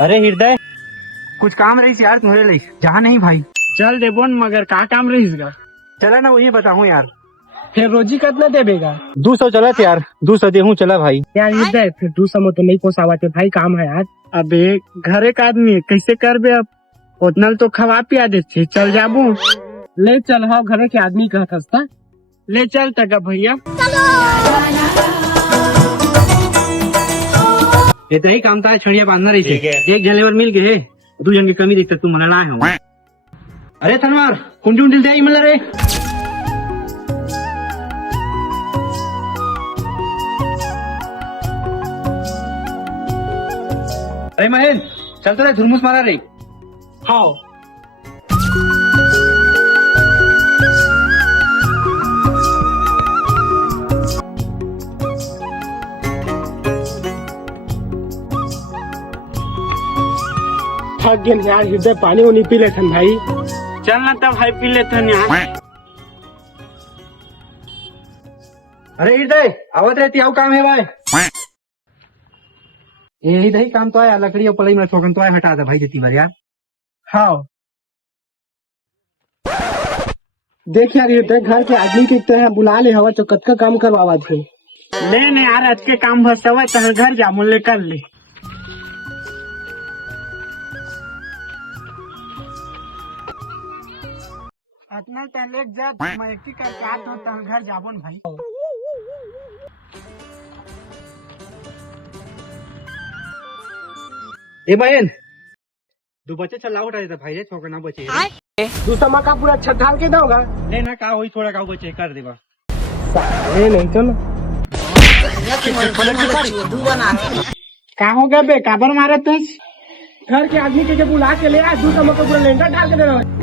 अरे हृदय, कुछ काम रही यार तुम्हारे लिए। जहाँ नहीं भाई। चल दे बोन, मगर का काम रहीसगा? चला ना, वही बताऊँ यार। फिर रोजी कितना देगा? 200 चला यार, 200 देहूँ चला भाई। यार हृदय, फिर 200 में तो नहीं पोसावाते भाई, काम है यार। अबे घरे का आदमी है, कैसे करबे अब? उतना तो खवा पिया देते। चल जाबू, ले चल। हाँ घरे के आदमी का हंसता ले चल तक भैया। ये तो ही काम था, छड़िया बांधना रही थी। एक जलेवर मिल गए, 2 जन की कमी दिखता तू मला ना है। अरे तनवार कुंडी उंडी दे मला रे। अरे महेंद्र, चल तो रे, धुरमुस मारा रे। हाँ थक गए यार हृदय, पानी उनी पी लेते भाई। चल ना तब भाई पी लेते यार। अरे हृदय, आवत रहती आउ काम है भाई। यही दही काम तो आया, लकड़ी और पलई में ठोकन तो आया, हटा दे भाई देती बार यार। हाँ देख यार हृदय, घर के आदमी की तरह बुला ले हवा तो कतका काम करवावा थे। ले नहीं यार, आज के काम भर सवा तो घर जा मुल्ले कर ले। अपना टैलेंट जा, मैं एक ही करके आता हूँ, तो घर जाबो न भाई। ए बहन, 2 बच्चे चला उठा देता भाई, छोकर ना बचे। दूसरा मका पूरा छत ढाल के दोगा। लेना का होई, थोड़ा का बचे कर देवा। नहीं तो ना का हो गया बे, काबर मारे थे? घर के आदमी के जब बुला के ले आया, दूसरा मका पूरा लेंटर डाल के दे रहा है।